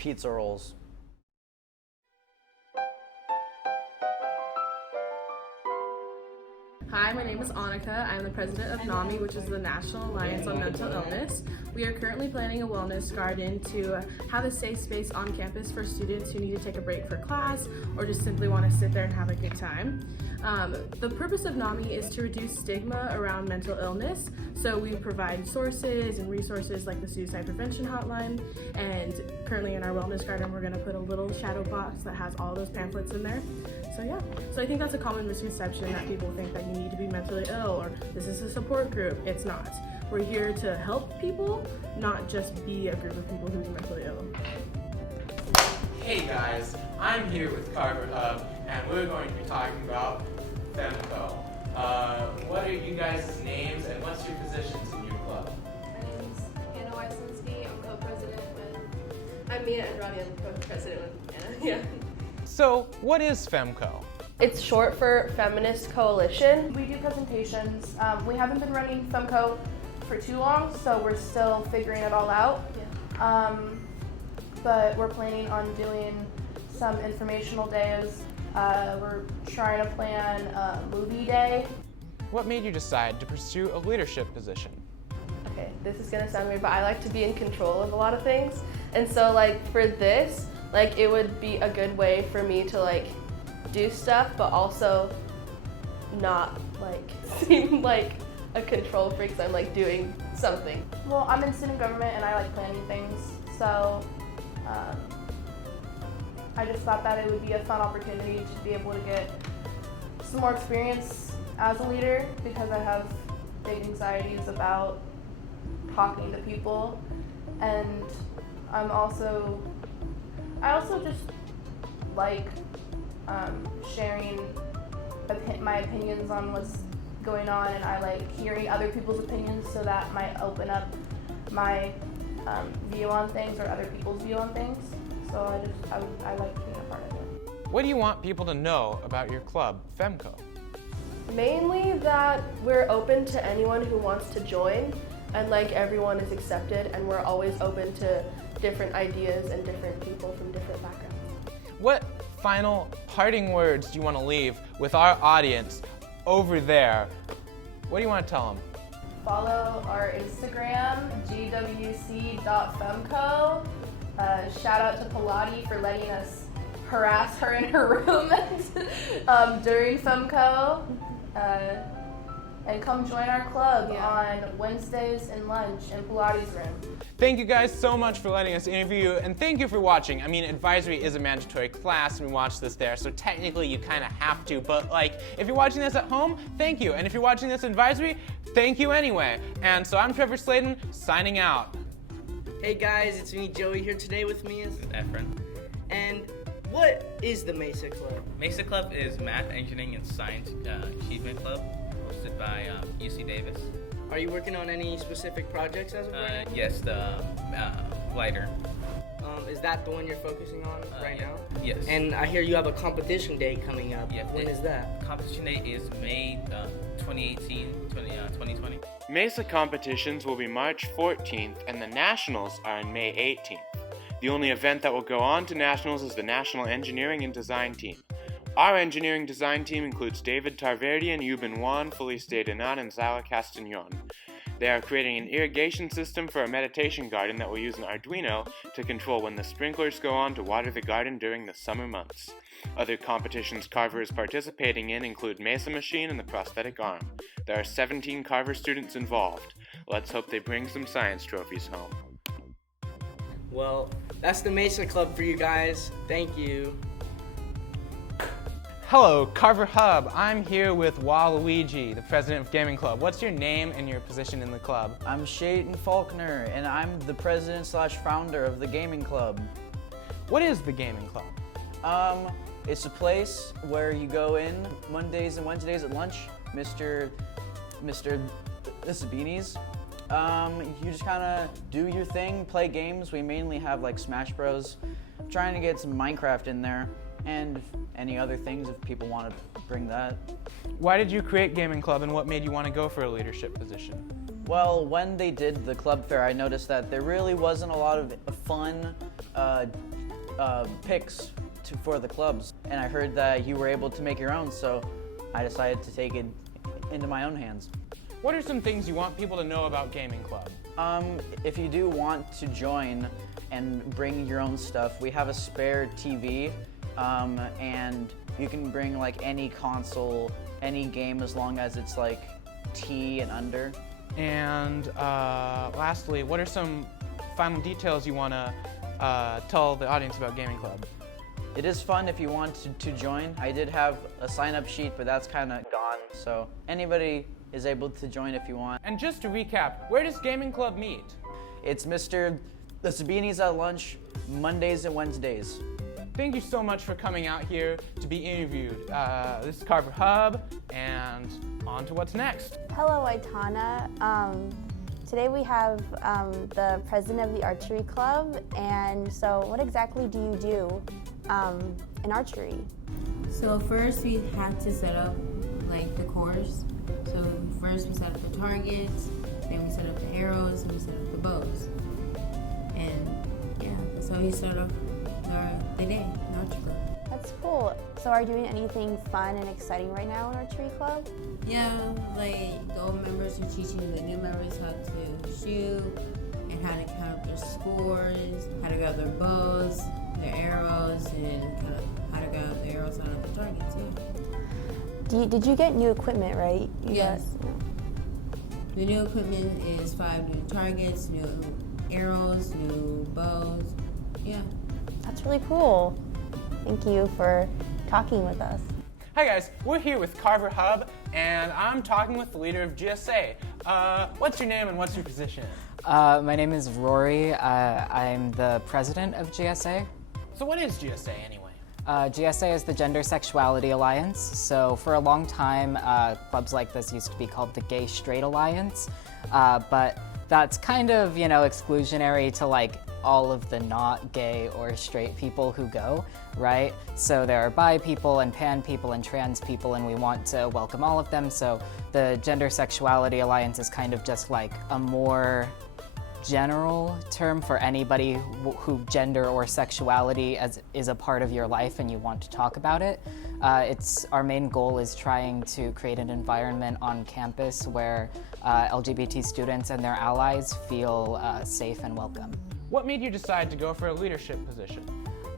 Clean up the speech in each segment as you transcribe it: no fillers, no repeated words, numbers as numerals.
pizza rolls. Hi, my name is Annika. I'm the president of NAMI, which is the National Alliance on Mental Illness. We are currently planning a wellness garden to have a safe space on campus for students who need to take a break for class or just simply want to sit there and have a good time. The purpose of NAMI is to reduce stigma around mental illness. So we provide sources and resources like the suicide prevention hotline. And currently in our wellness garden, we're going to put a little shadow box that has all those pamphlets in there. So yeah, so I think that's a common misconception that people think that you need to be mentally ill or this is a support group. It's not. We're here to help people, not just be a group of people who's mentally ill. Hey guys, I'm here with Carver Hub, and we're going to be talking about Femco. What are you guys' names, and what's your positions in your club? My name's Anna Weislinski. I'm co-president with... I'm Mia and Ronnie. I'm co-president with Anna. Yeah. So, what is Femco? It's short for Feminist Coalition. We do presentations. We haven't been running Femco for too long, so we're still figuring it all out. Yeah. But we're planning on doing some informational days. We're trying to plan a movie day. What made you decide to pursue a leadership position? Okay, this is gonna sound weird, but I like to be in control of a lot of things. And so like for this, like it would be a good way for me to like do stuff, but also not like seem like a control freak because I'm like doing something. Well, I'm in student government and I like planning things, so I just thought that it would be a fun opportunity to be able to get some more experience as a leader because I have big anxieties about talking to people, and I also just like sharing my opinions on what's going on, and I like hearing other people's opinions, so that might open up my view on things or other people's view on things. So I like being a part of it. What do you want people to know about your club, Femco? Mainly that we're open to anyone who wants to join, and like everyone is accepted, and we're always open to different ideas and different people from different backgrounds. What final parting words do you want to leave with our audience over there? What do you want to tell them? Follow our Instagram, gwc.femco. Shout out to Pilati for letting us harass her in her room during Femco. And come join our club on Wednesdays and lunch in Pilati's room. Thank you guys so much for letting us interview you, and thank you for watching. I mean, advisory is a mandatory class, and we watch this there, so technically you kind of have to, but like, if you're watching this at home, thank you. And if you're watching this advisory, thank you anyway. And so I'm Trevor Sladen, signing out. Hey guys, it's me, Joey, here today with me is Efren. And what is the Mesa Club? Mesa Club is Math, Engineering, and Science Achievement Club, hosted by UC Davis. Are you working on any specific projects as of right now? Yes, the glider. Is that the one you're focusing on right now? Yes. And I hear you have a competition day coming up. Yeah, when is that? Competition day is May 2020. Mesa competitions will be March 14th and the Nationals are on May 18th. The only event that will go on to Nationals is the National Engineering and Design Team. Our engineering design team includes David Tarverdian, Yuban Wan, Felice de Denan, and Zala Castagnon. They are creating an irrigation system for a meditation garden that will use an Arduino to control when the sprinklers go on to water the garden during the summer months. Other competitions Carver is participating in include Mesa Machine and the prosthetic arm. There are 17 Carver students involved. Let's hope they bring some science trophies home. Well, that's the Mesa Club for you guys. Thank you. Hello, Carver Hub. I'm here with Waluigi, the president of Gaming Club. What's your name and your position in the club? I'm Shaden Faulkner, and I'm the president/founder of the Gaming Club. What is the Gaming Club? It's a place where you go in Mondays and Wednesdays at lunch, Mr. This is Beanies. You just kind of do your thing, play games. We mainly have like Smash Bros. I'm trying to get some Minecraft in there, and any other things if people want to bring that. Why did you create Gaming Club, and what made you want to go for a leadership position? Well, when they did the club fair, I noticed that there really wasn't a lot of fun picks for the clubs, and I heard that you were able to make your own, so I decided to take it into my own hands. What are some things you want people to know about Gaming Club? If you do want to join and bring your own stuff, we have a spare TV, and you can bring like any console, any game, as long as it's like T and under. And lastly, what are some final details you want to tell the audience about Gaming Club? It is fun if you want to join. I did have a sign-up sheet, but that's kind of gone, so anybody is able to join if you want. And just to recap, where does Gaming Club meet? It's Mr. The Sabini's at lunch, Mondays and Wednesdays. Thank you so much for coming out here to be interviewed. This is Carver Hub, and on to what's next. Hello, Aitana. Today we have the president of the Archery Club, and so what exactly do you do in archery? So first we had to set up like the course. So first we set up the targets, then we set up the arrows, and we set up the bows. And yeah, that's how we start off the day in Archery Club. That's cool. So are you doing anything fun and exciting right now in Archery Club? Yeah, like the old members are teaching the new members how to shoot and how to count their scores, how to grab their bows, their arrows, and kind of how to grab the arrows out of the targets, yeah. Did you get new equipment, right? Yes. The new equipment is 5 new targets, new arrows, new bows, yeah. That's really cool. Thank you for talking with us. Hi guys, we're here with Carver Hub, and I'm talking with the leader of GSA. What's your name and what's your position? My name is Rory. I'm the president of GSA. So what is GSA anyway? GSA is the Gender Sexuality Alliance. So for a long time, clubs like this used to be called the Gay Straight Alliance, but that's kind of, exclusionary to like all of the not gay or straight people who go, right? So there are bi people and pan people and trans people, and we want to welcome all of them. So the Gender Sexuality Alliance is kind of just like a more general term for anybody who gender or sexuality is a part of your life and you want to talk about it. Our main goal is trying to create an environment on campus where LGBT students and their allies feel safe and welcome. What made you decide to go for a leadership position?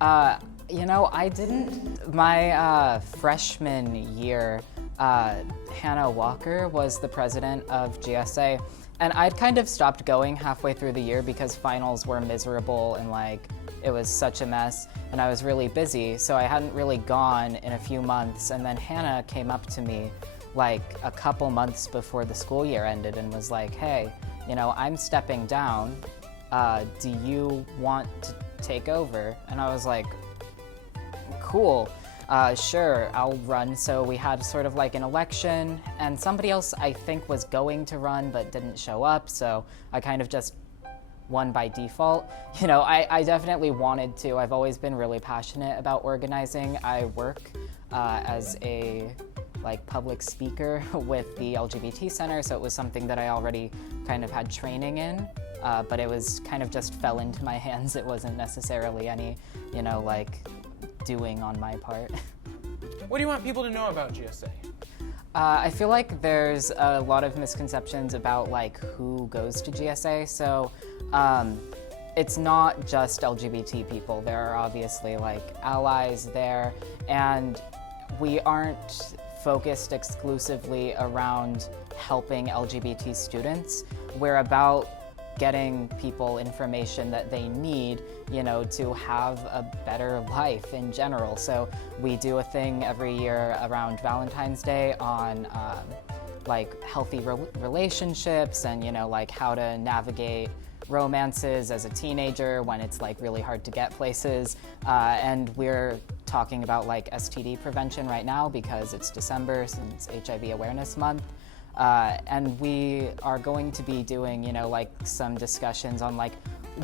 I didn't. My freshman year, Hannah Walker was the president of GSA, and I'd kind of stopped going halfway through the year because finals were miserable and it was such a mess, and I was really busy, so I hadn't really gone in a few months. And then Hannah came up to me a couple months before the school year ended and was like, hey, I'm stepping down. Do you want to take over? And I was like, cool, sure, I'll run. So we had sort of like an election, and somebody else I think was going to run but didn't show up, so I kind of just won by default. I definitely wanted to. I've always been really passionate about organizing. I work as a public speaker with the LGBT Center, so it was something that I already kind of had training in. But it was kind of just fell into my hands. It wasn't necessarily any, doing on my part. What do you want people to know about GSA? I feel like there's a lot of misconceptions about who goes to GSA. So it's not just LGBT people. There are obviously allies there, and we aren't focused exclusively around helping LGBT students. We're about getting people information that they need, to have a better life in general. So we do a thing every year around Valentine's Day on healthy relationships and, how to navigate romances as a teenager when it's really hard to get places. And we're talking about STD prevention right now because it's December, since HIV Awareness Month. And we are going to be doing, some discussions on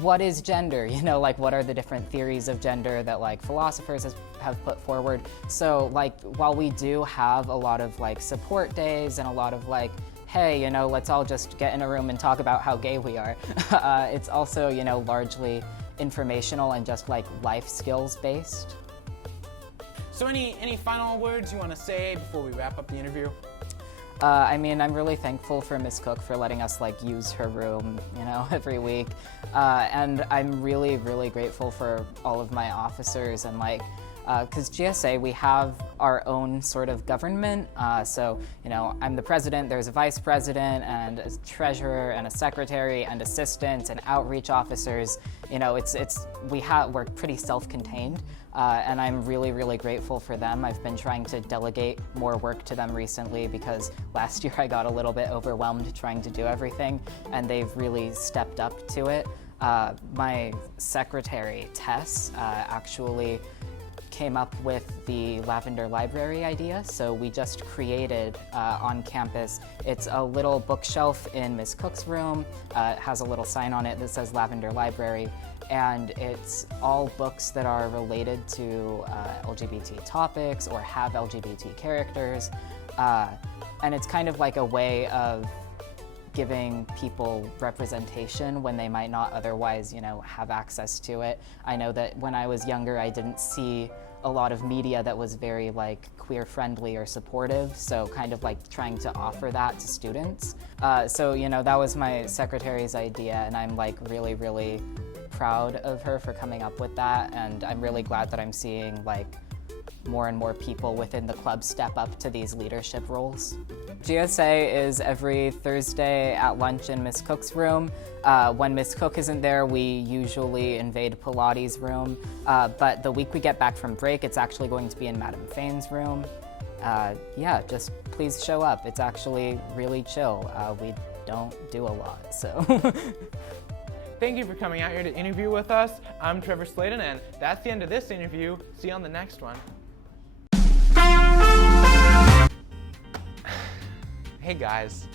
what is gender, what are the different theories of gender that philosophers have put forward. So while we do have a lot of support days and a lot of hey, let's all just get in a room and talk about how gay we are, it's also, largely informational and just like life skills based. So any final words you want to say before we wrap up the interview? I mean, I'm really thankful for Miss Cook for letting us like use her room, you know, every week. And I'm really, really grateful for all of my officers and like, because GSA, we have our own sort of government. So, you know, I'm the president, there's a vice president and a treasurer and a secretary and assistants and outreach officers. You know, we're pretty self-contained. And I'm really, really grateful for them. I've been trying to delegate more work to them recently because last year I got a little bit overwhelmed trying to do everything, and they've really stepped up to it. My secretary, Tess, actually came up with the Lavender Library idea, so we just created on campus. It's a little bookshelf in Miss Cook's room. It has a little sign on it that says Lavender Library, and it's all books that are related to LGBT topics or have LGBT characters. And it's kind of like a way of giving people representation when they might not otherwise, you know, have access to it. I know that when I was younger, I didn't see a lot of media that was very like queer friendly or supportive, so kind of like trying to offer that to students. So, you know, that was my secretary's idea, and I'm like really, really proud of her for coming up with that, and I'm really glad that I'm seeing like more and more people within the club step up to these leadership roles. GSA is every Thursday at lunch in Miss Cook's room. When Miss Cook isn't there, we usually invade Pilates' room, but the week we get back from break, it's actually going to be in Madame Fane's room. Yeah, just please show up. It's actually really chill. We don't do a lot, so. Thank you for coming out here to interview with us. I'm Trevor Sladen, and that's the end of this interview. See you on the next one. Hey guys.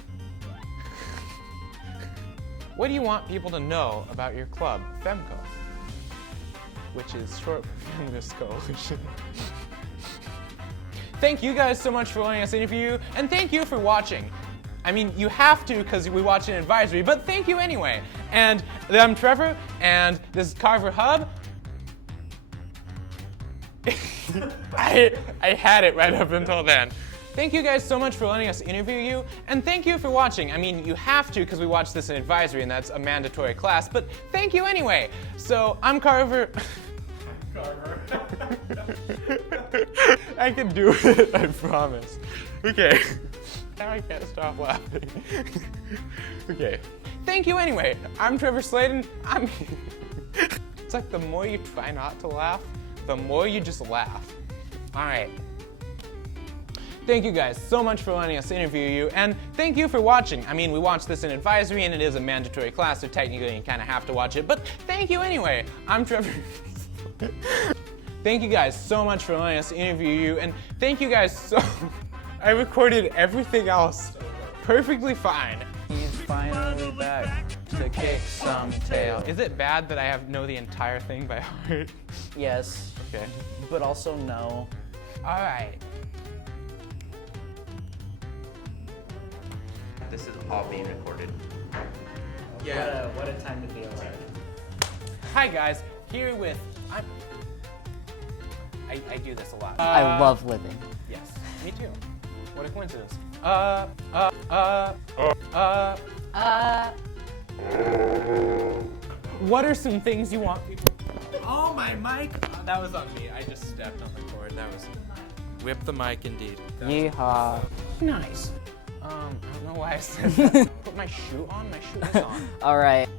What do you want people to know about your club, Femco? Which is short for Feminist Coalition. Thank you guys so much for letting us interview you, and thank you for watching. I mean, you have to because we watch an advisory, but thank you anyway. And I'm Trevor, and this is Carver Hub. I had it right up until then. Thank you guys so much for letting us interview you, and thank you for watching. I mean, you have to because we watch this in advisory, and that's a mandatory class, but thank you anyway. So, I'm Carver. Carver. I can do it, I promise. Okay. Now I can't stop laughing. Okay. Thank you anyway. I'm Trevor Sladen. It's like the more you try not to laugh, the more you just laugh. All right. Thank you guys so much for letting us interview you, and thank you for watching. I mean, we watch this in advisory, and it is a mandatory class, so technically you kind of have to watch it, but thank you anyway. I'm Trevor. Thank you guys so much for letting us interview you, and thank you guys so I recorded everything else perfectly fine. He's finally back to kick some tail. Is it bad that I know the entire thing by heart? Yes. Okay. But also no. All right. This is all being recorded. Yeah. What a time to be alive. Hi guys, here with I do this a lot. I love living. Yes, me too. What a coincidence. What are some things you want people? Oh, my mic! That was on me. I just stepped on the cord. That was whip the mic indeed. Yeehaw. Nice. I don't know why I said that. Put my shoe on. My shoe is on. All right.